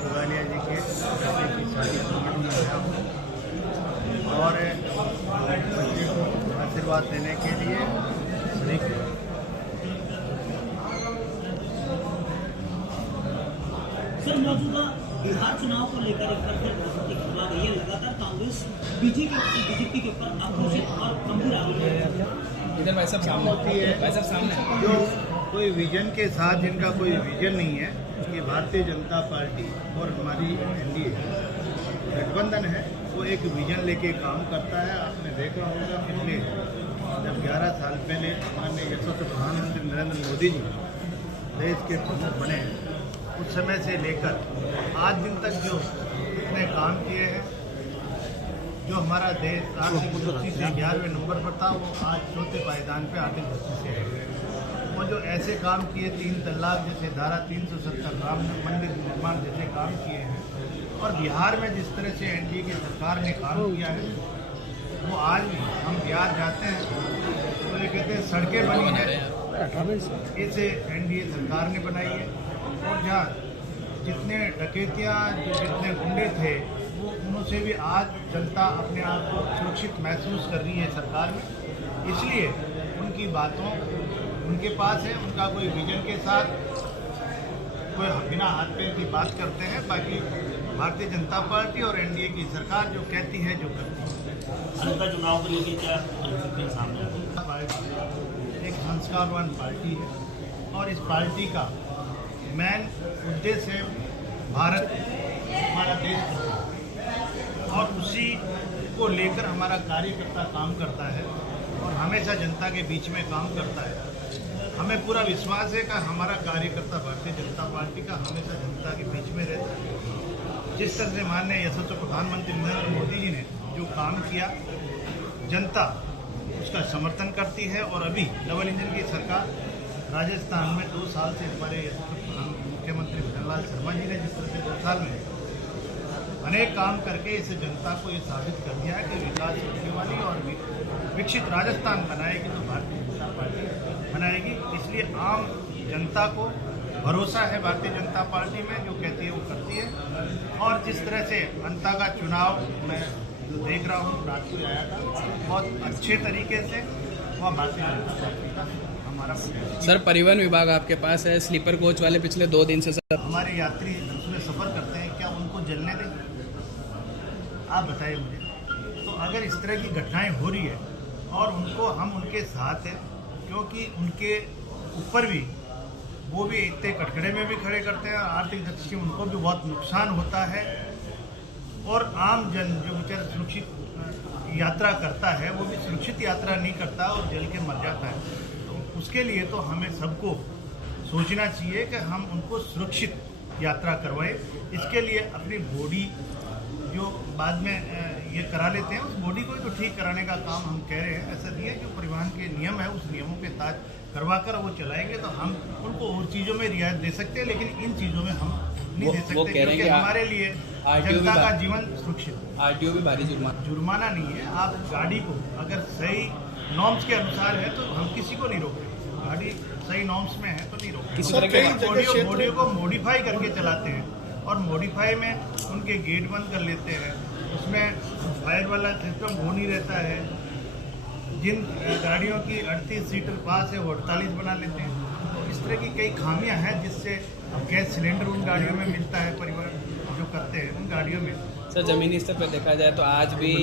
बगालिया जी के बच्चे की शादी समारोह में आया हूँ और बच्चे को आशीर्वाद देने के लिए शरीक है। सर, मौजूदा बिहार चुनाव को लेकर एक बार फिर राजनीति घुमा गई है। लगातार कांग्रेस बीजेपी के ऊपर आक्रोशित और गंभीर आरोप है। इधर वैसा सामने होती है, वैसा सामने जो कोई विजन के साथ, जिनका कोई विजन नहीं है, ये भारतीय जनता पार्टी और हमारी एनडीए गठबंधन है, वो एक विजन लेके काम करता है। आपने देखा होगा पिछले जब 11 साल पहले माननीय यशस्वी प्रधानमंत्री नरेंद्र मोदी जी देश के प्रमुख बने, उस समय से लेकर आज दिन तक जो इतने काम किए हैं, जो हमारा देश आर्थिक दृष्टि से 11वें नंबर पर था, वो आज चौथे पायदान पे आर्थिक दृष्टि से है। वो जो ऐसे काम किए, 3 तलाक जैसे धारा 370 राम मंदिर निर्माण जैसे काम किए हैं, और बिहार में जिस तरह से एनडीए की सरकार ने काम किया है, वो आज भी हम बिहार जाते हैं तो ये कहते हैं सड़कें बनी है, इसे एनडीए सरकार ने बनाई है। और जहाँ जितने डकैतियाँ, जितने गुंडे थे, वो उनसे भी आज जनता अपने आप को सुरक्षित महसूस कर रही है सरकार में। इसलिए उनकी बातों उनके पास है, उनका कोई विजन के साथ कोई बिना हाथ पैर की बात करते हैं। बाकी भारतीय जनता पार्टी और एनडीए की सरकार जो कहती है, जो करती है। चुनाव को लेकर क्या सामने एक संस्कारवान पार्टी है और इस पार्टी का मेन उद्देश्य है भारत, हमारा देश, और उसी को लेकर हमारा कार्यकर्ता काम करता है और हमेशा जनता के बीच में काम करता है। हमें पूरा विश्वास है कि हमारा कार्यकर्ता भारतीय जनता पार्टी का हमेशा जनता के बीच में रहता है। जिस तरह से माननीय यशस्वी प्रधानमंत्री नरेंद्र मोदी जी ने जो काम किया, जनता उसका समर्थन करती है। और अभी डबल इंजन की सरकार राजस्थान में 2 साल से हमारे मुख्यमंत्री भजनलाल शर्मा जी ने जिस तरह से 2 साल में अनेक काम करके इस जनता को ये साबित कर दिया है कि विकास करने वाली और विकसित राजस्थान बनाएगी तो भारतीय जनता पार्टी बनाएगी। इसलिए आम जनता को भरोसा है भारतीय जनता पार्टी में, जो कहती है वो करती है। और जिस तरह से जनता का चुनाव मैं जो देख रहा हूँ, राजपुर आया था, बहुत अच्छे तरीके से वहाँ भारतीय जनता पार्टी का हमारा। सर, परिवहन विभाग आपके पास है, स्लीपर कोच वाले पिछले 2 दिन से सर हमारे यात्री उसमें सफ़र करते हैं, क्या उनको जलने दें? आप बताइए मुझे। तो अगर इस तरह की घटनाएं हो रही है और उनको हम उनके साथ हैं, क्योंकि उनके ऊपर भी वो भी इतने कटघरे में भी खड़े करते हैं, आर्थिक दृष्टि से उनको भी बहुत नुकसान होता है। और आम जन जो बेचारा सुरक्षित यात्रा करता है, वो भी सुरक्षित यात्रा नहीं करता और जल के मर जाता है। तो उसके लिए तो हमें सबको सोचना चाहिए कि हम उनको सुरक्षित यात्रा करवाएं। इसके लिए अपनी बॉडी जो बाद में ये करा लेते हैं, उस बॉडी को तो ठीक कराने का काम हम कह रहे हैं। ऐसा नहीं है, जो परिवहन के नियम है उस नियमों के तहत करवाकर वो चलाएंगे तो हम उनको और चीज़ों में रियायत दे सकते हैं, लेकिन इन चीज़ों में हम नहीं दे सकते, क्योंकि हमारे लिए जनता का जीवन सुरक्षित। आरटीओ भी भारी जुर्माना नहीं है। आप गाड़ी को अगर सही नॉर्म्स के अनुसार है तो हम किसी को नहीं रोकते, गाड़ी सही नॉर्म्स में है तो नहीं रोकते। बॉडी को मॉडिफाई करके चलाते हैं और मॉडिफाई में उनके गेट बंद कर लेते हैं, उसमें फायर वाला सिस्टम वो नहीं रहता है। जिन गाड़ियों की 38 सीटर पास है वो 48 बना लेते हैं। तो इस तरह की कई खामियां हैं जिससे अब गैस सिलेंडर उन गाड़ियों में मिलता है, परिवहन जो करते हैं उन गाड़ियों में। सर, जमीनी स्तर पर देखा जाए तो आज भी